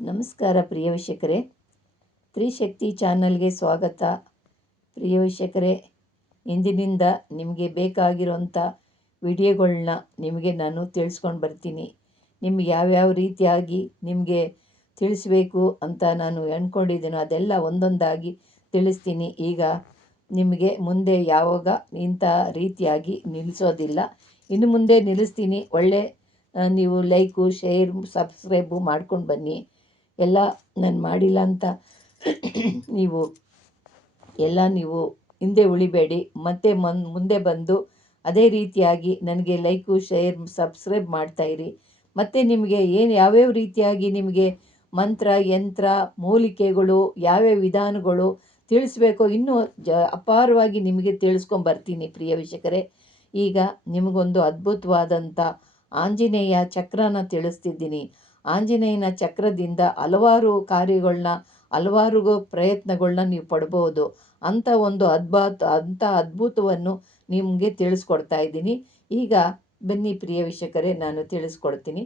ನಮಸ್ಕಾರ ಪ್ರಿಯ ವೀಕ್ಷಕರೇ, ತ್ರಿಶಕ್ತಿ ಚಾನಲ್ಗೆ ಸ್ವಾಗತ. ಪ್ರಿಯ ವೀಕ್ಷಕರೇ, ಇಂದಿನಿಂದ ನಿಮಗೆ ಬೇಕಾಗಿರೋಂಥ ವಿಡಿಯೋಗಳನ್ನ ನಿಮಗೆ ನಾನು ತಿಳಿಸ್ಕೊಂಡು ಬರ್ತೀನಿ. ನಿಮ್ಗೆ ಯಾವ್ಯಾವ ರೀತಿಯಾಗಿ ನಿಮಗೆ ತಿಳಿಸ್ಬೇಕು ಅಂತ ನಾನು ಅಂದ್ಕೊಂಡಿದ್ದೀನೋ ಅದೆಲ್ಲ ಒಂದೊಂದಾಗಿ ತಿಳಿಸ್ತೀನಿ. ಈಗ ನಿಮಗೆ ಮುಂದೆ ಯಾವಾಗ ಇಂಥ ರೀತಿಯಾಗಿ ನಿಲ್ಲಿಸೋದಿಲ್ಲ, ಇನ್ನು ಮುಂದೆ ನಿಲ್ಲಿಸ್ತೀನಿ. ಒಳ್ಳೆ ನೀವು ಲೈಕು, ಶೇರ್, ಸಬ್ಸ್ಕ್ರೈಬು ಮಾಡ್ಕೊಂಡು ಬನ್ನಿ. ಎಲ್ಲ ನಾನು ಮಾಡಿಲ್ಲ ಅಂತ ನೀವು ಹಿಂದೆ ಉಳಿಬೇಡಿ. ಮತ್ತೆ ಮುಂದೆ ಬಂದು ಅದೇ ರೀತಿಯಾಗಿ ನನಗೆ ಲೈಕು, ಶೇರ್, ಸಬ್ಸ್ಕ್ರೈಬ್ ಮಾಡ್ತಾಯಿರಿ. ಮತ್ತು ನಿಮಗೆ ಯಾವ್ಯಾವ ರೀತಿಯಾಗಿ ನಿಮಗೆ ಮಂತ್ರ, ಯಂತ್ರ, ಮೂಲಿಕೆಗಳು, ಯಾವ್ಯಾವ ವಿಧಾನಗಳು ತಿಳಿಸ್ಬೇಕೋ ಇನ್ನೂ ಅಪಾರವಾಗಿ ನಿಮಗೆ ತಿಳಿಸ್ಕೊಂಬರ್ತೀನಿ ಪ್ರಿಯ ವೀಕ್ಷಕರೇ. ಈಗ ನಿಮಗೊಂದು ಅದ್ಭುತವಾದಂಥ ಆಂಜನೇಯ ಚಕ್ರನ ತಿಳಿಸ್ತಿದ್ದೀನಿ. ಆಂಜನೇಯನ ಚಕ್ರದಿಂದ ಹಲವಾರು ಕಾರ್ಯಗಳನ್ನ, ಹಲವಾರು ಪ್ರಯತ್ನಗಳನ್ನ ನೀವು ಪಡ್ಬೋದು. ಅಂಥ ಒಂದು ಅದ್ಭುತವನ್ನು ನಿಮಗೆ ತಿಳಿಸ್ಕೊಡ್ತಾ ಇದ್ದೀನಿ. ಈಗ ಬನ್ನಿ ಪ್ರಿಯ ವೀಕ್ಷಕರೇ, ನಾನು ತಿಳಿಸ್ಕೊಡ್ತೀನಿ.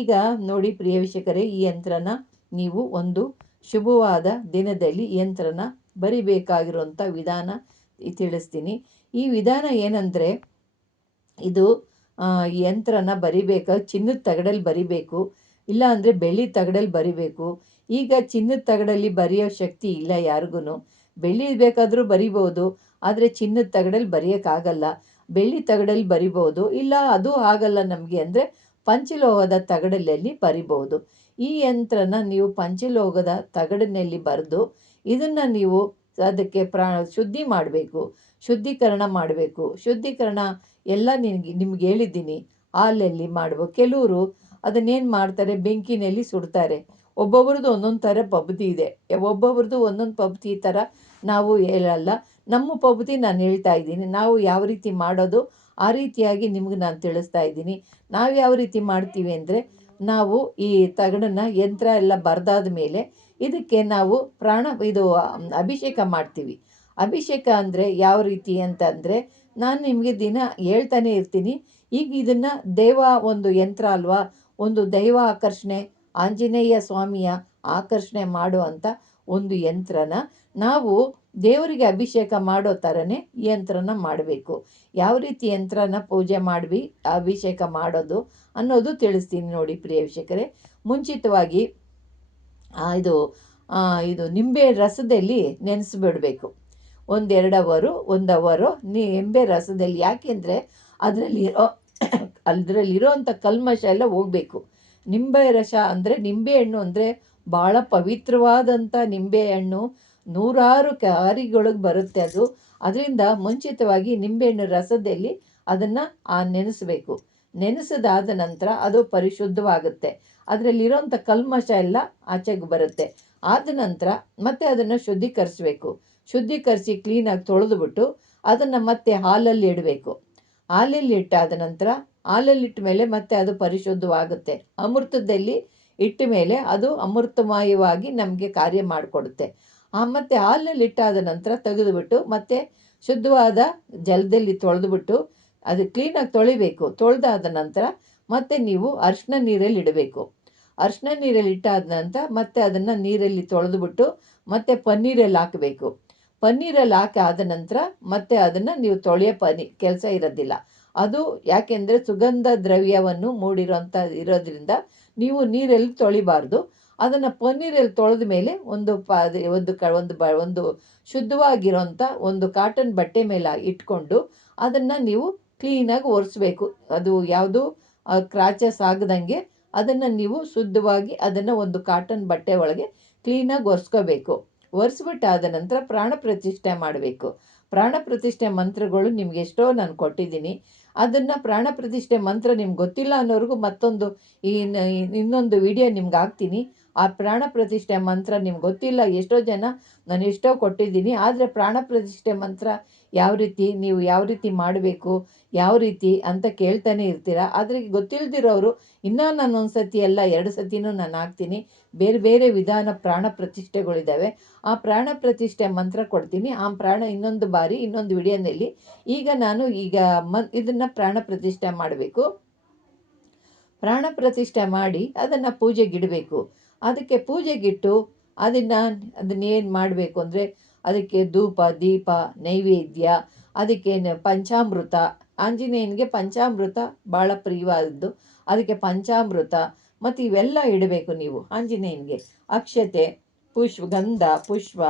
ಈಗ ನೋಡಿ ಪ್ರಿಯ ವೀಕ್ಷಕರೇ, ಈ ಯಂತ್ರನ ನೀವು ಒಂದು ಶುಭವಾದ ದಿನದಲ್ಲಿ ಈ ಯಂತ್ರನ ಬರಿಬೇಕಾಗಿರುವಂಥ ವಿಧಾನ ತಿಳಿಸ್ತೀನಿ. ಈ ವಿಧಾನ ಏನಂದರೆ, ಇದು ಯಂತ್ರನ ಬರಿಬೇಕಾದ್ರೆ ಚಿನ್ನದ ತಗಡಲ್ಲಿ ಬರಿಬೇಕು, ಇಲ್ಲ ಅಂದರೆ ಬೆಳ್ಳಿ ತಗಡಲ್ಲಿ ಬರಿಬೇಕು. ಈಗ ಚಿನ್ನದ ತಗಡಲ್ಲಿ ಬರೆಯೋ ಶಕ್ತಿ ಇಲ್ಲ ಯಾರಿಗೂ. ಬೆಳ್ಳಿ ಬೇಕಾದರೂ ಬರಿಬೋದು, ಆದರೆ ಚಿನ್ನದ ತಗಡಲ್ಲಿ ಬರೆಯೋಕ್ಕಾಗಲ್ಲ. ಬೆಳ್ಳಿ ತಗಡಲ್ಲಿ ಬರಿಬೋದು, ಇಲ್ಲ ಅದು ಆಗಲ್ಲ ನಮಗೆ ಅಂದರೆ ಪಂಚಲೋಹದ ತಗಡಲ್ಲಿ ಬರಿಬೋದು. ಈ ಯಂತ್ರನ ನೀವು ಪಂಚಲೋಹದ ತಗಡಿನಲ್ಲಿ ಬರೆದು ಇದನ್ನು ನೀವು ಅದಕ್ಕೆ ಶುದ್ಧಿ ಮಾಡಬೇಕು, ಶುದ್ಧೀಕರಣ ಮಾಡಬೇಕು. ಶುದ್ಧೀಕರಣ ಎಲ್ಲ ನಿಮ್ಗೆ ಹೇಳಿದ್ದೀನಿ. ಹಾಲಲ್ಲಿ ಮಾಡಬೇಕು. ಕೆಲವರು ಅದನ್ನೇನು ಮಾಡ್ತಾರೆ, ಬೆಂಕಿನಲ್ಲಿ ಸುಡ್ತಾರೆ. ಒಬ್ಬೊಬ್ರದ್ದು ಒಂದೊಂದು ಥರ ಪದ್ಧತಿ ಇದೆ. ಒಬ್ಬೊಬ್ರದ್ದು ಒಂದೊಂದು ಪದ್ಧತಿ ಥರ ನಾವು ಹೇಳಲ್ಲ. ನಮ್ಮ ಪದ್ಧತಿ ನಾನು ಹೇಳ್ತಾ ಇದ್ದೀನಿ. ನಾವು ಯಾವ ರೀತಿ ಮಾಡೋದು ಆ ರೀತಿಯಾಗಿ ನಿಮ್ಗೆ ನಾನು ತಿಳಿಸ್ತಾ ಇದ್ದೀನಿ. ನಾವು ಯಾವ ರೀತಿ ಮಾಡ್ತೀವಿ ಅಂದರೆ, ನಾವು ಈ ತಗಡನ್ನ ಯಂತ್ರ ಎಲ್ಲ ಬರೆದಾದ ಮೇಲೆ ಇದಕ್ಕೆ ನಾವು ಅಭಿಷೇಕ ಮಾಡ್ತೀವಿ. ಅಭಿಷೇಕ ಅಂದರೆ ಯಾವ ರೀತಿ ಅಂತಂದರೆ, ನಾನು ನಿಮಗೆ ದಿನ ಹೇಳ್ತಾನೆ ಇರ್ತೀನಿ. ಈಗ ಇದನ್ನು ಒಂದು ಯಂತ್ರ ಅಲ್ವಾ, ಒಂದು ದೈವ ಆಕರ್ಷಣೆ, ಆಂಜನೇಯ ಸ್ವಾಮಿಯ ಆಕರ್ಷಣೆ ಮಾಡುವಂಥ ಒಂದು ಯಂತ್ರನ ನಾವು ದೇವರಿಗೆ ಅಭಿಷೇಕ ಮಾಡೋ ಥರನೇ ಈ ಯಂತ್ರನ ಮಾಡಬೇಕು. ಯಾವ ರೀತಿ ಯಂತ್ರನ ಪೂಜೆ ಮಾಡಿ ಅಭಿಷೇಕ ಮಾಡೋದು ಅನ್ನೋದು ತಿಳಿಸ್ತೀನಿ ನೋಡಿ ಪ್ರಿಯ ವೀಕ್ಷಕರೇ. ಮುಂಚಿತವಾಗಿ ಇದು ನಿಂಬೆ ರಸದಲ್ಲಿ ನೆನೆಸ್ಬಿಡಬೇಕು. 1 ಅವರು ನಿಂಬೆ ರಸದಲ್ಲಿ. ಯಾಕೆಂದರೆ ಅದರಲ್ಲಿರೋಂಥ ಕಲ್ಮಶ ಎಲ್ಲ ಹೋಗಬೇಕು. ನಿಂಬೆ ರಸ ಅಂದರೆ, ನಿಂಬೆಹಣ್ಣು ಅಂದರೆ ಭಾಳ ಪವಿತ್ರವಾದಂಥ ನಿಂಬೆಹಣ್ಣು. 100 ಕ್ಯಾರಿಗಳಿಗೆ ಬರುತ್ತೆ ಅದು. ಅದರಿಂದ ಮುಂಚಿತವಾಗಿ ನಿಂಬೆಹಣ್ಣು ರಸದಲ್ಲಿ ಅದನ್ನು ನೆನೆಸಬೇಕು. ನೆನೆಸಿದಾದ ನಂತರ ಅದು ಪರಿಶುದ್ಧವಾಗುತ್ತೆ. ಅದರಲ್ಲಿರೋಂಥ ಕಲ್ಮಶ ಎಲ್ಲ ಆಚೆಗೆ ಬರುತ್ತೆ. ಆದ ನಂತರ ಮತ್ತೆ ಅದನ್ನು ಶುದ್ಧೀಕರಿಸಿ ಕ್ಲೀನಾಗಿ ತೊಳೆದುಬಿಟ್ಟು ಅದನ್ನು ಮತ್ತೆ ಹಾಲಲ್ಲಿ ಇಡಬೇಕು. ಹಾಲಲ್ಲಿ ಇಟ್ಟಾದ ನಂತರ, ಹಾಲಲ್ಲಿಟ್ಟ ಮೇಲೆ ಮತ್ತೆ ಅದು ಪರಿಶುದ್ಧವಾಗುತ್ತೆ. ಅಮೃತದಲ್ಲಿ ಇಟ್ಟ ಮೇಲೆ ಅದು ಅಮೃತಮಯವಾಗಿ ನಮಗೆ ಕಾರ್ಯ ಮಾಡಿಕೊಡುತ್ತೆ. ಮತ್ತು ಹಾಲಲ್ಲಿ ಇಟ್ಟಾದ ನಂತರ ತೆಗೆದುಬಿಟ್ಟು ಮತ್ತೆ ಶುದ್ಧವಾದ ಜಲದಲ್ಲಿ ತೊಳೆದುಬಿಟ್ಟು ಅದು ಕ್ಲೀನಾಗಿ ತೊಳಿಬೇಕು. ತೊಳೆದಾದ ನಂತರ ಮತ್ತೆ ನೀವು ಅರಿಶಿನ ನೀರಲ್ಲಿ ಇಡಬೇಕು. ಅರಿಶಿನ ನೀರಲ್ಲಿ ಇಟ್ಟಾದ ನಂತರ ಮತ್ತೆ ಅದನ್ನು ನೀರಲ್ಲಿ ತೊಳೆದುಬಿಟ್ಟು ಮತ್ತೆ ಪನ್ನೀರಲ್ಲಿ ಹಾಕಬೇಕು. ಪನ್ನೀರಲ್ಲಿ ಆದ ನಂತರ ಮತ್ತೆ ಅದನ್ನು ನೀವು ತೊಳೆಯೋ ಕೆಲಸ ಇರೋದಿಲ್ಲ. ಅದು ಯಾಕೆಂದರೆ ಸುಗಂಧ ದ್ರವ್ಯವನ್ನು ಇರೋದ್ರಿಂದ ನೀವು ನೀರಲ್ಲಿ ತೊಳಿಬಾರ್ದು. ಅದನ್ನು ಪನ್ನೀರಲ್ಲಿ ತೊಳೆದ ಮೇಲೆ ಒಂದು ಶುದ್ಧವಾಗಿರೋಂಥ ಒಂದು ಕಾಟನ್ ಬಟ್ಟೆ ಮೇಲೆ ಇಟ್ಕೊಂಡು ಅದನ್ನು ನೀವು ಕ್ಲೀನಾಗಿ ಒರೆಸ್ಬೇಕು. ಅದು ಯಾವುದು ಕ್ರಾಚಸ್ ಆಗದಂಗೆ ಅದನ್ನು ನೀವು ಶುದ್ಧವಾಗಿ ಅದನ್ನು ಒಂದು ಕಾಟನ್ ಬಟ್ಟೆ ಒಳಗೆ ಕ್ಲೀನಾಗಿ ಒರೆಸ್ಕೋಬೇಕು. ಒರೆಸ್ಬಿಟ್ಟಾದ ನಂತರ ಪ್ರಾಣ ಪ್ರತಿಷ್ಠೆ ಮಾಡಬೇಕು. ಪ್ರಾಣ ಪ್ರತಿಷ್ಠೆ ಮಂತ್ರಗಳು ನಿಮ್ಗೆ ಎಷ್ಟೋ ನಾನು ಕೊಟ್ಟಿದ್ದೀನಿ. ಅದನ್ನು ಪ್ರಾಣ ಪ್ರತಿಷ್ಠೆ ಮಂತ್ರ ನಿಮ್ಗೆ ಗೊತ್ತಿಲ್ಲ ಅನ್ನೋರಿಗೂ ಇನ್ನೊಂದು ವಿಡಿಯೋ ನಿಮ್ಗೆ ಹಾಕ್ತೀನಿ. ಆ ಪ್ರಾಣ ಪ್ರತಿಷ್ಠೆ ಮಂತ್ರ ನಿಮ್ಗೆ ಗೊತ್ತಿಲ್ಲ, ಎಷ್ಟೋ ಜನ ನಾನು ಎಷ್ಟೋ ಕೊಟ್ಟಿದ್ದೀನಿ. ಆದರೆ ಪ್ರಾಣ ಪ್ರತಿಷ್ಠೆ ಮಂತ್ರ ನೀವು ಯಾವ ರೀತಿ ಮಾಡಬೇಕು, ಯಾವ ರೀತಿ ಅಂತ ಕೇಳ್ತಾನೆ ಇರ್ತೀರ. ಆದರೆ ಗೊತ್ತಿಲ್ಲದಿರೋರು ಇನ್ನೂ ನಾನು 1 ಸತಿ ಅಲ್ಲ 2 ಸತಿನೂ ನಾನು ಹಾಕ್ತೀನಿ. ಬೇರೆ ಬೇರೆ ವಿಧಾನ ಪ್ರಾಣ ಪ್ರತಿಷ್ಠೆಗಳಿದ್ದಾವೆ. ಆ ಪ್ರಾಣ ಪ್ರತಿಷ್ಠೆ ಮಂತ್ರ ಕೊಡ್ತೀನಿ. ಇನ್ನೊಂದು ಬಾರಿ ಇನ್ನೊಂದು ವಿಡಿಯೋನಲ್ಲಿ. ಈಗ ನಾನು ಇದನ್ನು ಪ್ರಾಣ ಪ್ರತಿಷ್ಠೆ ಮಾಡಬೇಕು. ಪ್ರಾಣ ಪ್ರತಿಷ್ಠೆ ಮಾಡಿ ಅದನ್ನು ಪೂಜೆಗಿಡಬೇಕು. ಅದಕ್ಕೆ ಪೂಜೆಗಿಟ್ಟು ಅದನ್ನೇನು ಮಾಡಬೇಕು ಅಂದರೆ ಅದಕ್ಕೆ ಧೂಪ ದೀಪ ನೈವೇದ್ಯ, ಅದಕ್ಕೆ ಪಂಚಾಮೃತ, ಆಂಜನೇಯನಿಗೆ ಪಂಚಾಮೃತ ಭಾಳ ಪ್ರಿಯವಾದದ್ದು. ಅದಕ್ಕೆ ಪಂಚಾಮೃತ ಮತ್ತು ಇವೆಲ್ಲ ಇಡಬೇಕು ನೀವು ಆಂಜನೇಯನಿಗೆ. ಅಕ್ಷತೆ, ಗಂಧ ಪುಷ್ಪ,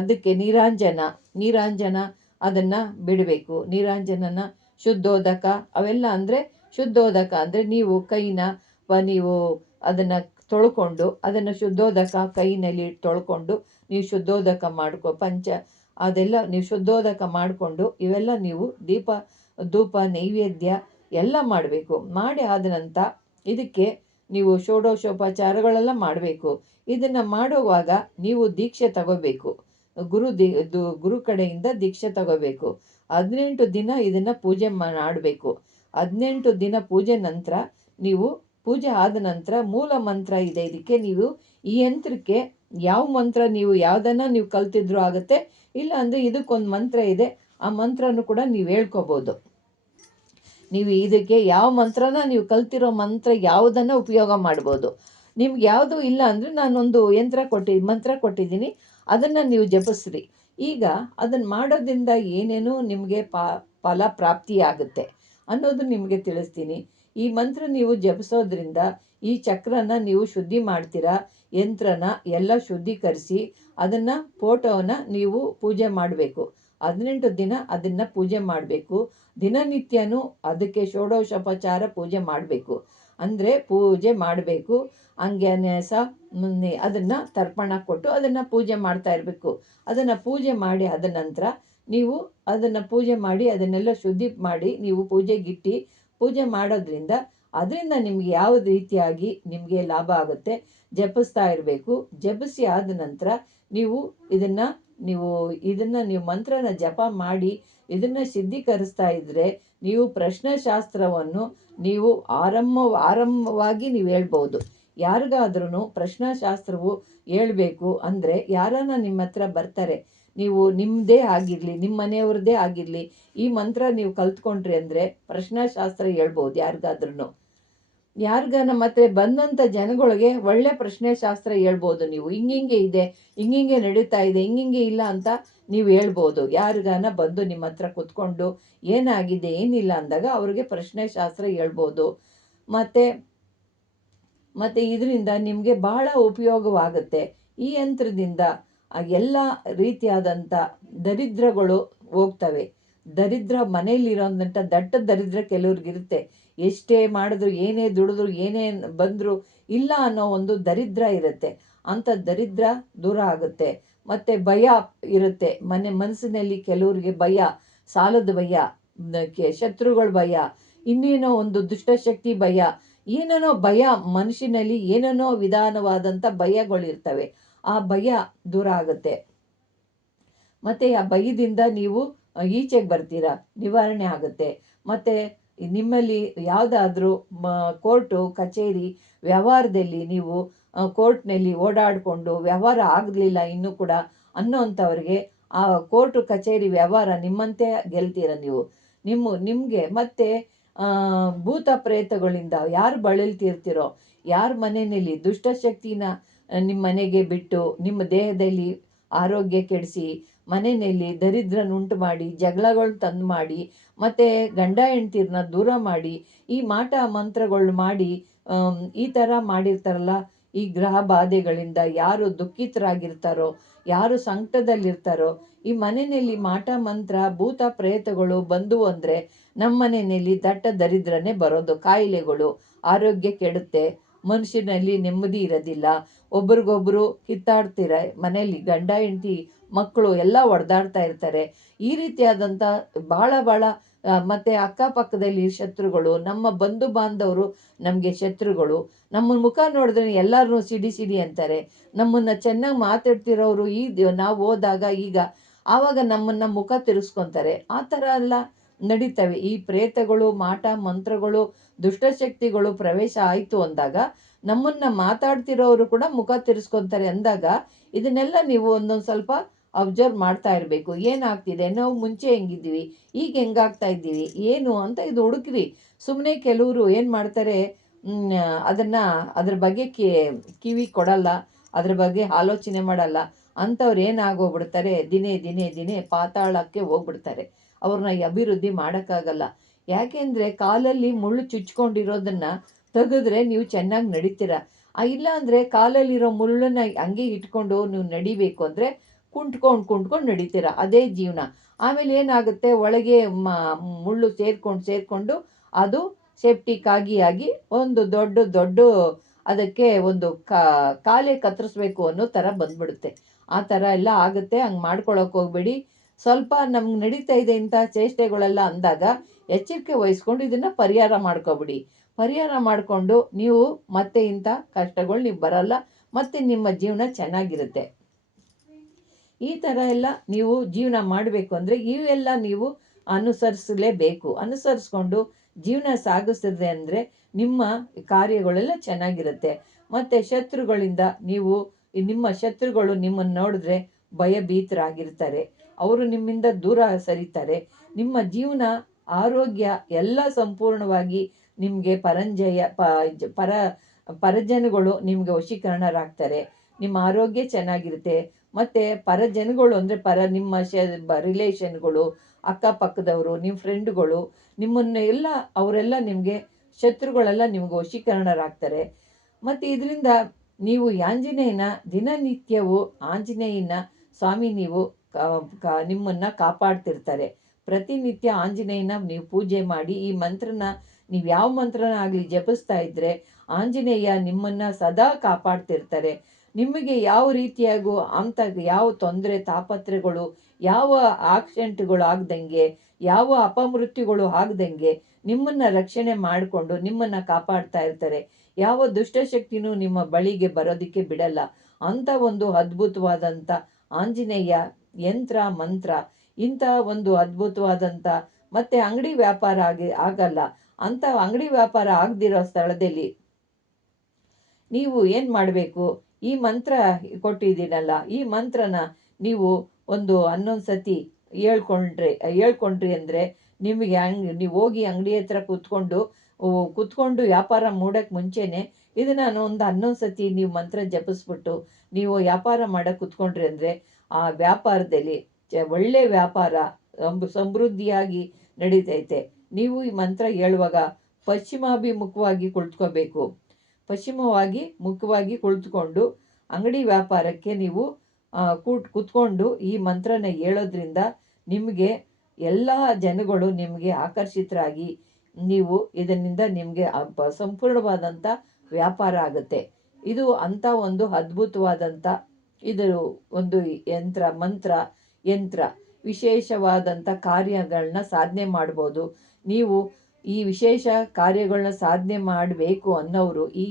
ಅದಕ್ಕೆ ನೀರಾಂಜನ ಅದನ್ನು ಬಿಡಬೇಕು. ನೀರಾಂಜನನ ಶುದ್ಧೋದಕ ಅವೆಲ್ಲ ಅಂದರೆ ಶುದ್ಧೋದಕ ಅಂದರೆ ನೀವು ಕೈನ ನೀವು ಅದನ್ನು ತೊಳ್ಕೊಂಡು ಅದನ್ನು ಶುದ್ಧೋದಕ ಕೈನಲ್ಲಿ ತೊಳ್ಕೊಂಡು ನೀವು ಶುದ್ಧೋದಕ ಅದೆಲ್ಲ ನೀವು ಶುದ್ಧೋದಕ ಮಾಡಿಕೊಂಡು ಇವೆಲ್ಲ ನೀವು ಧೂಪ ನೈವೇದ್ಯ ಎಲ್ಲ ಮಾಡಬೇಕು. ಮಾಡಿ ಆದ ನಂತರ ಇದಕ್ಕೆ ನೀವು ಷೋಡಶೋಪಚಾರಗಳೆಲ್ಲ ಮಾಡಬೇಕು. ಇದನ್ನು ಮಾಡುವಾಗ ನೀವು ದೀಕ್ಷೆ ತಗೋಬೇಕು. ಗುರು ಕಡೆಯಿಂದ ದೀಕ್ಷೆ ತಗೋಬೇಕು. 18 ದಿನ ಇದನ್ನು ಪೂಜೆ ಮಾಡಬೇಕು. 18 ದಿನ ಪೂಜೆ ನಂತರ ಪೂಜೆ ಆದ ನಂತರ ಮೂಲ ಮಂತ್ರ ಇದೆ ಇದಕ್ಕೆ. ನೀವು ಈ ಯಂತ್ರಕ್ಕೆ ಯಾವ ಮಂತ್ರ ಯಾವುದನ್ನು ನೀವು ಕಲ್ತಿದ್ರೂ ಆಗುತ್ತೆ, ಇಲ್ಲ ಅಂದರೆ ಇದಕ್ಕೊಂದು ಮಂತ್ರ ಇದೆ, ಆ ಮಂತ್ರನೂ ಕೂಡ ನೀವು ಹೇಳ್ಕೊಬೋದು. ನೀವು ಇದಕ್ಕೆ ಯಾವ ಮಂತ್ರನ ನೀವು ಕಲ್ತಿರೋ ಮಂತ್ರ ಯಾವುದನ್ನು ಉಪಯೋಗ ಮಾಡ್ಬೋದು. ನಿಮ್ಗೆ ಯಾವುದು ಇಲ್ಲ ಅಂದರೆ ನಾನೊಂದು ಮಂತ್ರ ಕೊಟ್ಟಿದ್ದೀನಿ, ಅದನ್ನು ನೀವು ಜಪಿಸ್ರಿ. ಈಗ ಅದನ್ನು ಮಾಡೋದ್ರಿಂದ ಏನೇನು ನಿಮಗೆ ಫಲ ಪ್ರಾಪ್ತಿಯಾಗುತ್ತೆ ಅನ್ನೋದು ನಿಮಗೆ ತಿಳಿಸ್ತೀನಿ. ಈ ಮಂತ್ರ ನೀವು ಜಪಿಸೋದ್ರಿಂದ ಈ ಚಕ್ರನ ನೀವು ಶುದ್ಧಿ ಮಾಡ್ತೀರಾ. ಯಂತ್ರನ ಎಲ್ಲ ಶುದ್ಧೀಕರಿಸಿ ಅದನ್ನು ಫೋಟೋನ ನೀವು ಪೂಜೆ ಮಾಡಬೇಕು. 18 ದಿನ ಅದನ್ನು ಪೂಜೆ ಮಾಡಬೇಕು. ದಿನನಿತ್ಯನೂ ಅದಕ್ಕೆ ಷೋಡಶೋಪಚಾರ ಪೂಜೆ ಮಾಡಬೇಕು. ಅಂದರೆ ಪೂಜೆ ಮಾಡಬೇಕು. ಅಂಗ್ಯಾನ್ಯಾಸ ಅದನ್ನು ತರ್ಪಣ ಕೊಟ್ಟು ಅದನ್ನು ಪೂಜೆ ಮಾಡ್ತಾ ಇರಬೇಕು. ಅದನ್ನು ಪೂಜೆ ಮಾಡಿ ಆದ ನಂತರ ನೀವು ಅದನ್ನು ಪೂಜೆ ಮಾಡಿ ಅದನ್ನೆಲ್ಲ ಶುದ್ಧಿ ಮಾಡಿ ನೀವು ಪೂಜೆ ಮಾಡೋದ್ರಿಂದ ಅದರಿಂದ ನಿಮಗೆ ಯಾವ ರೀತಿಯಾಗಿ ನಿಮಗೆ ಲಾಭ ಆಗುತ್ತೆ ಜಪಿಸ್ತಾ ಇರಬೇಕು. ಜಪಿಸಿ ಆದ ನಂತರ ನೀವು ಇದನ್ನು ಮಂತ್ರನ ಜಪ ಮಾಡಿ ಇದನ್ನು ಸಿದ್ಧೀಕರಿಸ್ತಾ ಇದ್ದರೆ ನೀವು ಪ್ರಶ್ನಾಶಾಸ್ತ್ರವನ್ನು ನೀವು ಆರಂಭವಾಗಿ ನೀವು ಹೇಳ್ಬೋದು. ಯಾರಿಗಾದ್ರೂ ಪ್ರಶ್ನಾಶಾಸ್ತ್ರವು ಹೇಳ್ಬೇಕು ಅಂದರೆ ಯಾರನ್ನ ನಿಮ್ಮ ಹತ್ರ ಬರ್ತಾರೆ, ನೀವು ನಿಮ್ಮದೇ ಆಗಿರಲಿ ನಿಮ್ಮ ಮನೆಯವ್ರದ್ದೇ ಆಗಿರಲಿ, ಈ ಮಂತ್ರ ನೀವು ಕಲ್ತ್ಕೊಂಡ್ರಿ ಅಂದರೆ ಪ್ರಶ್ನಾಶಾಸ್ತ್ರ ಹೇಳ್ಬೋದು ಯಾರಿಗಾನ ಮತ್ತೆ ಬಂದಂಥ ಜನಗಳಿಗೆ ಒಳ್ಳೆ ಪ್ರಶ್ನೆಶಾಸ್ತ್ರ ಹೇಳ್ಬೋದು. ನೀವು ಹಿಂಗೆ ಇದೆ, ಹಿಂಗೆ ನಡೀತಾ ಇದೆ, ಹಿಂಗೆ ಇಲ್ಲ ಅಂತ ನೀವು ಹೇಳ್ಬೋದು. ಯಾರಿಗಾನ ಬಂದು ನಿಮ್ಮ ಹತ್ರ ಕುತ್ಕೊಂಡು ಏನಾಗಿದೆ ಏನಿಲ್ಲ ಅಂದಾಗ ಅವ್ರಿಗೆ ಪ್ರಶ್ನೆಶಾಸ್ತ್ರ ಹೇಳ್ಬೋದು. ಮತ್ತು ಇದರಿಂದ ನಿಮಗೆ ಬಹಳ ಉಪಯೋಗವಾಗುತ್ತೆ. ಈ ಯಂತ್ರದಿಂದ ಎಲ್ಲ ರೀತಿಯಾದಂಥ ದರಿದ್ರಗಳು ಹೋಗ್ತವೆ. ಮನೆಯಲ್ಲಿರೋಂಥ ದಟ್ಟ ದರಿದ್ರ ಕೆಲವ್ರಿಗಿರುತ್ತೆ. ಎಷ್ಟೇ ಮಾಡಿದ್ರು ಏನೇ ದುಡಿದ್ರು ಏನೇ ಬಂದರೂ ಇಲ್ಲ ಅನ್ನೋ ಒಂದು ದರಿದ್ರ ಇರುತ್ತೆ. ಅಂಥ ದರಿದ್ರ ದೂರ ಆಗುತ್ತೆ. ಮತ್ತು ಭಯ ಇರುತ್ತೆ ಮನಸ್ಸಿನಲ್ಲಿ ಕೆಲವರಿಗೆ ಭಯ, ಸಾಲದ ಭಯ, ಶತ್ರುಗಳ ಭಯ, ಇನ್ನೇನೋ ಒಂದು ದುಷ್ಟಶಕ್ತಿ ಭಯ, ಏನೇನೋ ಭಯ ಮನುಷ್ಯನಲ್ಲಿ ಏನೇನೋ ವಿಧಾನವಾದಂಥ ಭಯಗಳಿರ್ತವೆ. ಆ ಭಯ ದೂರ ಆಗುತ್ತೆ. ಮತ್ತು ಆ ಭಯದಿಂದ ನೀವು ಈಚೆಗೆ ಬರ್ತೀರಾ, ನಿವಾರಣೆ ಆಗುತ್ತೆ. ಮತ್ತು ನಿಮ್ಮಲ್ಲಿ ಯಾವುದಾದ್ರೂ ಕೋರ್ಟು ಕಚೇರಿ ವ್ಯವಹಾರದಲ್ಲಿ ನೀವು ಕೋರ್ಟ್ನಲ್ಲಿ ಓಡಾಡಿಕೊಂಡು ವ್ಯವಹಾರ ಆಗಲಿಲ್ಲ ಇನ್ನೂ ಕೂಡ ಅನ್ನೋಂಥವ್ರಿಗೆ ಆ ಕೋರ್ಟು ಕಚೇರಿ ವ್ಯವಹಾರ ನಿಮ್ಮಂತೆ ಗೆಲ್ತೀರ ನೀವು. ನಿಮಗೆ ಮತ್ತು ಭೂತ ಪ್ರೇತಗಳಿಂದ ಯಾರು ಬಳಲ್ತಿರ್ತೀರೋ, ಯಾರ ಮನೆಯಲ್ಲಿ ದುಷ್ಟಶಕ್ತಿನ ನಿಮ್ಮ ಮನೆಗೆ ಬಿಟ್ಟು ನಿಮ್ಮ ದೇಹದಲ್ಲಿ ಆರೋಗ್ಯ ಕೆಡಿಸಿ ಮನೆಯಲ್ಲಿ ದರಿದ್ರನುಂಟು ಮಾಡಿ ಜಗಳಗಳು ತಂದು ಮಾಡಿ ಮತ್ತು ಗಂಡ ಹೆಂಡ್ತಿರನ್ನ ದೂರ ಮಾಡಿ ಈ ಮಾಟ ಮಂತ್ರಗಳು ಮಾಡಿ ಈ ಥರ ಮಾಡಿರ್ತಾರಲ್ಲ, ಈ ಗ್ರಹ ಬಾಧೆಗಳಿಂದ ಯಾರು ದುಃಖಿತರಾಗಿರ್ತಾರೋ, ಯಾರು ಸಂಕಟದಲ್ಲಿರ್ತಾರೋ, ಈ ಮನೆಯಲ್ಲಿ ಮಾಟ ಮಂತ್ರ ಭೂತ ಪ್ರೇತಗಳು ಬಂದು ಅಂದರೆ ನಮ್ಮ ಮನೆಯಲ್ಲಿ ದಟ್ಟ ದರಿದ್ರನೇ ಬರೋದು. ಕಾಯಿಲೆಗಳು, ಆರೋಗ್ಯ ಕೆಡುತ್ತೆ, ಮನುಷ್ಯನಲ್ಲಿ ನೆಮ್ಮದಿ ಇರೋದಿಲ್ಲ, ಒಬ್ರಿಗೊಬ್ರು ಕಿತ್ತಾಡ್ತೀರ ಮನೆಯಲ್ಲಿ, ಗಂಡ ಹೆಂಡತಿ ಮಕ್ಕಳು ಎಲ್ಲ ಹೊಡೆದಾಡ್ತಾ ಇರ್ತಾರೆ. ಈ ರೀತಿಯಾದಂಥ ಭಾಳ ಮತ್ತು ಅಕ್ಕಪಕ್ಕದಲ್ಲಿ ಶತ್ರುಗಳು, ನಮ್ಮ ಬಂಧು ಬಾಂಧವರು ನಮಗೆ ಶತ್ರುಗಳು, ನಮ್ಮ ಮುಖ ನೋಡಿದ್ರೆ ಎಲ್ಲರೂ ಸಿಡಿ ಅಂತಾರೆ. ನಮ್ಮನ್ನು ಚೆನ್ನಾಗಿ ಮಾತಾಡ್ತಿರೋರು ನಾವು ಹೋದಾಗ ಆವಾಗ ನಮ್ಮನ್ನು ಮುಖ ತಿರ್ಸ್ಕೊತಾರೆ. ಆ ಥರ ಎಲ್ಲ ನಡೀತವೆ. ಈ ಪ್ರೇತಗಳು, ಮಾಟ ಮಂತ್ರಗಳು, ದುಷ್ಟಶಕ್ತಿಗಳು ಪ್ರವೇಶ ಆಯಿತು ಅಂದಾಗ ನಮ್ಮನ್ನು ಮಾತಾಡ್ತಿರೋರು ಕೂಡ ಮುಖ ತಿರ್ಸ್ಕೊತಾರೆ ಅಂದಾಗ ಇದನ್ನೆಲ್ಲ ನೀವು ಒಂದೊಂದು ಸ್ವಲ್ಪ ಅಬ್ಸರ್ವ್ ಮಾಡ್ತಾ ಇರಬೇಕು. ಏನಾಗ್ತಿದೆ, ನಾವು ಮುಂಚೆ ಹೆಂಗಿದ್ದೀವಿ, ಈಗ ಹೆಂಗಾಗ್ತಾ ಇದ್ದೀವಿ, ಏನು ಅಂತ ಇದು ಹುಡುಕ್ರಿ. ಸುಮ್ಮನೆ ಕೆಲವರು ಏನು ಮಾಡ್ತಾರೆ, ಅದನ್ನು ಅದ್ರ ಬಗ್ಗೆ ಕಿವಿ ಕೊಡಲ್ಲ, ಅದ್ರ ಬಗ್ಗೆ ಆಲೋಚನೆ ಮಾಡಲ್ಲ. ಅಂಥವ್ರು ಏನಾಗೋಗ್ಬಿಡ್ತಾರೆ, ದಿನೇ ದಿನೇ ದಿನೇ ಪಾತಾಳಕ್ಕೆ ಹೋಗ್ಬಿಡ್ತಾರೆ. ಅವ್ರನ್ನ ಅಭಿವೃದ್ಧಿ ಮಾಡೋಕ್ಕಾಗಲ್ಲ. ಯಾಕೆಂದರೆ ಕಾಲಲ್ಲಿ ಮುಳ್ಳು ಚುಚ್ಕೊಂಡಿರೋದನ್ನು ತೆಗೆದ್ರೆ ನೀವು ಚೆನ್ನಾಗಿ ನಡೀತೀರ. ಇಲ್ಲ ಅಂದರೆ ಕಾಲಲ್ಲಿರೋ ಮುಳ್ಳನ್ನು ಹಂಗೆ ಇಟ್ಕೊಂಡು ನೀವು ನಡಿಬೇಕು ಅಂದರೆ ಕುಂಟ್ಕೊಂಡು ನಡೀತೀರ. ಅದೇ ಜೀವನ. ಆಮೇಲೆ ಏನಾಗುತ್ತೆ, ಒಳಗೆ ಮುಳ್ಳು ಸೇರಿಕೊಂಡು ಅದು ಸೆಪ್ಟಿಕ್ ಆಗಿ ಒಂದು ದೊಡ್ಡ ಅದಕ್ಕೆ ಒಂದು ಕಾಲೇ ಕತ್ತರಿಸ್ಬೇಕು ಅನ್ನೋ ಥರ ಬಂದ್ಬಿಡುತ್ತೆ. ಆ ಥರ ಎಲ್ಲ ಆಗುತ್ತೆ. ಹಂಗೆ ಮಾಡ್ಕೊಳಕ್ಕೆ ಹೋಗ್ಬೇಡಿ. ಸ್ವಲ್ಪ ನಮ್ಗೆ ನಡೀತಾ ಇದೆ ಇಂಥ ಚೇಷ್ಟೆಗಳೆಲ್ಲ ಅಂದಾಗ ಎಚ್ಚರಿಕೆ ವಹಿಸ್ಕೊಂಡು ಇದನ್ನು ಪರಿಹಾರ ಮಾಡ್ಕೊಬಿಡಿ. ಪರಿಹಾರ ಮಾಡಿಕೊಂಡು ನೀವು ಮತ್ತೆ ಇಂಥ ಕಷ್ಟಗಳು ನೀವು ಬರಲ್ಲ, ಮತ್ತು ನಿಮ್ಮ ಜೀವನ ಚೆನ್ನಾಗಿರುತ್ತೆ. ಈ ಥರ ಎಲ್ಲ ನೀವು ಜೀವನ ಮಾಡಬೇಕು ಅಂದರೆ ಇವೆಲ್ಲ ನೀವು ಅನುಸರಿಸಲೇಬೇಕು. ಅನುಸರಿಸ್ಕೊಂಡು ಜೀವನ ಸಾಗಿಸಿದ್ರೆ ಅಂದರೆ ನಿಮ್ಮ ಕಾರ್ಯಗಳೆಲ್ಲ ಚೆನ್ನಾಗಿರುತ್ತೆ. ಮತ್ತು ಶತ್ರುಗಳಿಂದ ನಿಮ್ಮ ಶತ್ರುಗಳು ನಿಮ್ಮನ್ನು ನೋಡಿದ್ರೆ ಭಯಭೀತರಾಗಿರ್ತಾರೆ. ಅವರು ನಿಮ್ಮಿಂದ ದೂರ ಸರಿತಾರೆ. ನಿಮ್ಮ ಜೀವನ ಆರೋಗ್ಯ ಎಲ್ಲ ಸಂಪೂರ್ಣವಾಗಿ ನಿಮಗೆ ಪರಜನಗಳು ನಿಮಗೆ ವಶೀಕರಣರಾಗ್ತಾರೆ. ನಿಮ್ಮ ಆರೋಗ್ಯ ಚೆನ್ನಾಗಿರುತ್ತೆ. ಮತ್ತು ಪರಜನಗಳು ಅಂದರೆ ನಿಮ್ಮ ರಿಲೇಷನ್ಗಳು, ಅಕ್ಕಪಕ್ಕದವರು, ನಿಮ್ಮ ಫ್ರೆಂಡ್ಗಳು ನಿಮ್ಮನ್ನೆಲ್ಲ ಅವರೆಲ್ಲ ನಿಮಗೆ ಶತ್ರುಗಳೆಲ್ಲ ನಿಮಗೆ ವಶೀಕರಣರಾಗ್ತಾರೆ. ಮತ್ತು ಇದರಿಂದ ನೀವು ಆಂಜನೇಯನ ದಿನನಿತ್ಯವೂ ಆಂಜನೇಯನ ಸ್ವಾಮಿ ನೀವು ನಿಮ್ಮನ್ನು ಕಾಪಾಡ್ತಿರ್ತಾರೆ. ಪ್ರತಿನಿತ್ಯ ಆಂಜನೇಯನ ನೀವು ಪೂಜೆ ಮಾಡಿ ಈ ಮಂತ್ರನ ನೀವು ಯಾವ ಮಂತ್ರನ ಆಗಲಿ ಜಪಿಸ್ತಾ ಇದ್ದರೆ ಆಂಜನೇಯ ನಿಮ್ಮನ್ನು ಸದಾ ಕಾಪಾಡ್ತಿರ್ತಾರೆ. ನಿಮಗೆ ಯಾವ ರೀತಿಯಾಗೂ ಯಾವ ತೊಂದರೆ ತಾಪತ್ರೆಗಳು, ಯಾವ ಆಕ್ಸಿಡೆಂಟ್ಗಳು ಆಗ್ದಂಗೆ, ಯಾವ ಅಪಮೃತ್ಯುಗಳು ಆಗ್ದಂಗೆ ನಿಮ್ಮನ್ನು ರಕ್ಷಣೆ ಮಾಡಿಕೊಂಡು ನಿಮ್ಮನ್ನು ಕಾಪಾಡ್ತಾ ಇರ್ತಾರೆ. ಯಾವ ದುಷ್ಟಶಕ್ತಿನೂ ನಿಮ್ಮ ಬಳಿಗೆ ಬರೋದಕ್ಕೆ ಬಿಡಲ್ಲ. ಅಂಥ ಒಂದು ಅದ್ಭುತವಾದಂಥ ಆಂಜನೇಯ ಯಂತ್ರ ಮಂತ್ರ, ಇಂಥ ಒಂದು ಅದ್ಭುತವಾದಂಥ ಮತ್ತು ಅಂಗಡಿ ವ್ಯಾಪಾರ ಆಗಲ್ಲ. ಅಂಥ ಅಂಗಡಿ ವ್ಯಾಪಾರ ಆಗದಿರೋ ಸ್ಥಳದಲ್ಲಿ ನೀವು ಏನು ಮಾಡಬೇಕು, ಈ ಮಂತ್ರ ಕೊಟ್ಟಿದ್ದೀನಲ್ಲ, ಈ ಮಂತ್ರನ ನೀವು ಒಂದು 11 ಸತಿ ಹೇಳ್ಕೊಂಡ್ರಿ ಅಂದರೆ ನಿಮಗೆ ನೀವು ಹೋಗಿ ಅಂಗಡಿ ಹತ್ರ ಕೂತ್ಕೊಂಡು ವ್ಯಾಪಾರ ಮಾಡೋಕ್ಕೆ ಮುಂಚೆನೇ ಇದನ್ನು ಒಂದು 11 ಸತಿ ನೀವು ಮಂತ್ರ ಜಪಿಸ್ಬಿಟ್ಟು ನೀವು ವ್ಯಾಪಾರ ಮಾಡೋಕ್ಕೆ ಕೂತ್ಕೊಂಡ್ರಿ ಅಂದರೆ ಆ ವ್ಯಾಪಾರದಲ್ಲಿ ಒಳ್ಳೆ ವ್ಯಾಪಾರ ಸಮೃದ್ಧಿಯಾಗಿ ನಡೀತೈತೆ. ನೀವು ಈ ಮಂತ್ರ ಹೇಳುವಾಗ ಪಶ್ಚಿಮಾಭಿಮುಖವಾಗಿ ಕುಳಿತುಕೋಬೇಕು. ಮುಖವಾಗಿ ಕುಳಿತುಕೊಂಡು ಅಂಗಡಿ ವ್ಯಾಪಾರಕ್ಕೆ ನೀವು ಕೂತ್ಕೊಂಡು ಈ ಮಂತ್ರನ ಹೇಳೋದ್ರಿಂದ ನಿಮಗೆ ಎಲ್ಲ ಜನಗಳು ನಿಮಗೆ ಆಕರ್ಷಿತರಾಗಿ ನೀವು ಇದರಿಂದ ನಿಮಗೆ ಸಂಪೂರ್ಣವಾದಂಥ ವ್ಯಾಪಾರ ಆಗುತ್ತೆ. ಇದು ಅಂಥ ಒಂದು ಅದ್ಭುತವಾದಂಥ ಇದರ ಒಂದು ಯಂತ್ರ ವಿಶೇಷವಾದಂಥ ಕಾರ್ಯಗಳನ್ನ ಸಾಧನೆ ಮಾಡ್ಬೋದು. ನೀವು ಈ ವಿಶೇಷ ಕಾರ್ಯಗಳನ್ನ ಸಾಧನೆ ಮಾಡಬೇಕು ಅನ್ನೋರು ಈ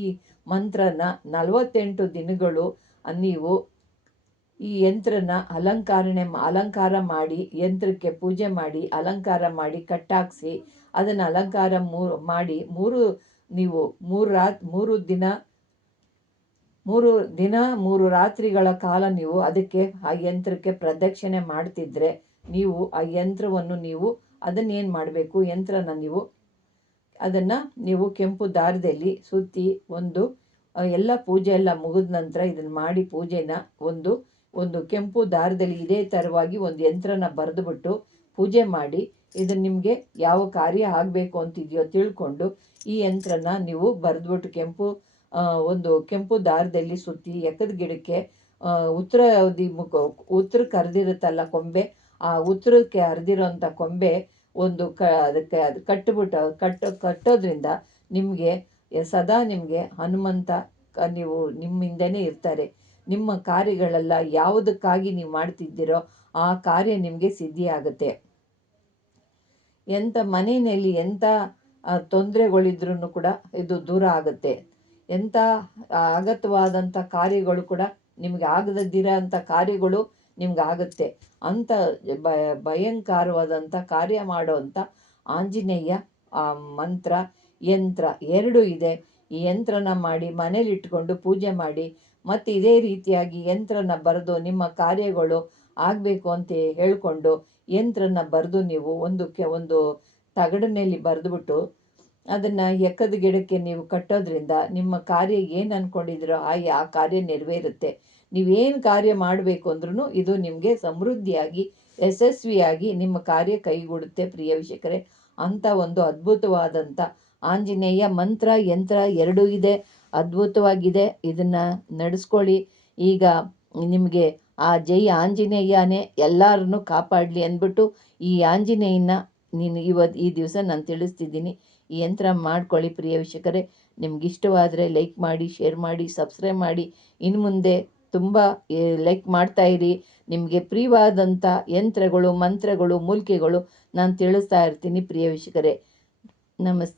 ಮಂತ್ರನ 48 ದಿನಗಳು ನೀವು ಈ ಯಂತ್ರನ ಅಲಂಕಾರ ಮಾಡಿ, ಯಂತ್ರಕ್ಕೆ ಪೂಜೆ ಮಾಡಿ, ಅಲಂಕಾರ ಮಾಡಿ, ಕಟ್ಟಾಕ್ಸಿ, ಅದನ್ನು ಅಲಂಕಾರ ಮಾಡಿ ನೀವು 3 ದಿನ 3 ರಾತ್ರಿಗಳ ಕಾಲ ನೀವು ಅದಕ್ಕೆ ಆ ಯಂತ್ರಕ್ಕೆ ಪ್ರದಕ್ಷಿಣೆ ಮಾಡ್ತಿದ್ರೆ ನೀವು ಆ ಯಂತ್ರವನ್ನು ಅದನ್ನೇನು ಮಾಡಬೇಕು, ಯಂತ್ರನ ನೀವು ಕೆಂಪು ದಾರದಲ್ಲಿ ಸುತ್ತಿ ಎಲ್ಲ ಪೂಜೆ ಎಲ್ಲ ಮುಗಿದ ನಂತರ ಇದನ್ನು ಮಾಡಿ ಪೂಜೆನ ಒಂದು ಕೆಂಪು ದಾರದಲ್ಲಿ ಇದೇ ಥರವಾಗಿ ಒಂದು ಯಂತ್ರನ ಬರೆದುಬಿಟ್ಟು ಪೂಜೆ ಮಾಡಿ, ಇದನ್ನು ನಿಮಗೆ ಯಾವ ಕಾರ್ಯ ಆಗಬೇಕು ಅಂತಿದೆಯೋ ತಿಳ್ಕೊಂಡು ಈ ಯಂತ್ರನ ನೀವು ಬರೆದ್ಬಿಟ್ಟು ಕೆಂಪು ದಾರದಲ್ಲಿ ಸುತ್ತಿ ಎಕ್ಕದ ಗಿಡಕ್ಕೆ ಉತ್ತರಕ್ಕೆ ಹರಿದಿರುತ್ತಲ್ಲ ಕೊಂಬೆ, ಆ ಉತ್ತರಕ್ಕೆ ಹರಿದಿರೋಂಥ ಕೊಂಬೆ ಅದಕ್ಕೆ ಅದು ಕಟ್ಟೋದ್ರಿಂದ ನಿಮಗೆ ಸದಾ ನಿಮಗೆ ಹನುಮಂತ ನಿಮ್ಮಿಂದನೇ ಇರ್ತಾರೆ. ನಿಮ್ಮ ಕಾರ್ಯಗಳೆಲ್ಲ ಯಾವುದಕ್ಕಾಗಿ ನೀವು ಮಾಡ್ತಿದ್ದೀರೋ ಆ ಕಾರ್ಯ ನಿಮಗೆ ಸಿದ್ಧಿಯಾಗುತ್ತೆ. ಎಂಥ ಮನೆಯಲ್ಲಿ ಎಂಥ ತೊಂದರೆಗಳಿದ್ರೂ ಕೂಡ ಇದು ದೂರ ಆಗುತ್ತೆ. ಎಂಥ ಅಗತ್ಯವಾದಂಥ ಕಾರ್ಯಗಳು ಕೂಡ ನಿಮಗೆ ಆಗದಿರೋ ಅಂಥ ಕಾರ್ಯಗಳು ನಿಮ್ಗೆ ಆಗುತ್ತೆ. ಅಂಥ ಭಯಂಕರವಾದಂಥ ಕಾರ್ಯ ಮಾಡುವಂಥ ಆಂಜನೇಯ ಮಂತ್ರ ಯಂತ್ರ 2 ಇದೆ. ಈ ಯಂತ್ರನ ಮಾಡಿ ಮನೇಲಿಟ್ಕೊಂಡು ಪೂಜೆ ಮಾಡಿ, ಮತ್ತು ಇದೇ ರೀತಿಯಾಗಿ ಯಂತ್ರನ ಬರೆದು ನಿಮ್ಮ ಕಾರ್ಯಗಳು ಆಗಬೇಕು ಅಂತ ಹೇಳ್ಕೊಂಡು ಯಂತ್ರನ ಬರೆದು ನೀವು ಒಂದು ತಗಡಿನಲ್ಲಿ ಬರೆದುಬಿಟ್ಟು ಅದನ್ನು ಎಕ್ಕದ ಗಿಡಕ್ಕೆ ನೀವು ಕಟ್ಟೋದ್ರಿಂದ ನಿಮ್ಮ ಕಾರ್ಯ ಏನು ಅಂದ್ಕೊಂಡಿದ್ದೀರೋ ಆ ಕಾರ್ಯ ನೆರವೇರುತ್ತೆ. ನೀವೇನು ಕಾರ್ಯ ಮಾಡಬೇಕು ಅಂದ್ರೂ ಇದು ನಿಮಗೆ ಸಮೃದ್ಧಿಯಾಗಿ ಯಶಸ್ವಿಯಾಗಿ ನಿಮ್ಮ ಕಾರ್ಯ ಕೈಗೂಡುತ್ತೆ ಪ್ರಿಯ ವೀಕ್ಷಕರೇ. ಅಂಥ ಒಂದು ಅದ್ಭುತವಾದಂಥ ಆಂಜನೇಯ ಮಂತ್ರ ಯಂತ್ರ ಎರಡೂ ಇದೆ, ಅದ್ಭುತವಾಗಿದೆ. ಇದನ್ನು ನಡೆಸ್ಕೊಳ್ಳಿ. ಈಗ ನಿಮಗೆ ಆ ಜೈ ಆಂಜನೇಯನೇ ಎಲ್ಲರನ್ನೂ ಕಾಪಾಡಲಿ ಅಂದ್ಬಿಟ್ಟು ಈ ಆಂಜನೇಯನ ಈ ದಿವಸ ನಾನು ತಿಳಿಸ್ತಿದ್ದೀನಿ. ಈ ಯಂತ್ರ ಮಾಡ್ಕೊಳ್ಳಿ ಪ್ರಿಯ ವೀಕ್ಷಕರೇ. ನಿಮ್ಗೆ ಇಷ್ಟವಾದರೆ ಲೈಕ್ ಮಾಡಿ, ಶೇರ್ ಮಾಡಿ, ಸಬ್ಸ್ಕ್ರೈಬ್ ಮಾಡಿ. ಇನ್ನು ಮುಂದೆ ತುಂಬ ಲೈಕ್ ಮಾಡ್ತಾಯಿರಿ. ನಿಮಗೆ ಪ್ರಿಯವಾದಂಥ ಯಂತ್ರಗಳು, ಮಂತ್ರಗಳು, ಮೂಲಿಕೆಗಳು ನಾನು ತಿಳಿಸ್ತಾ ಇರ್ತೀನಿ ಪ್ರಿಯ ವೀಕ್ಷಕರೇ. ನಮಸ್ತೆ.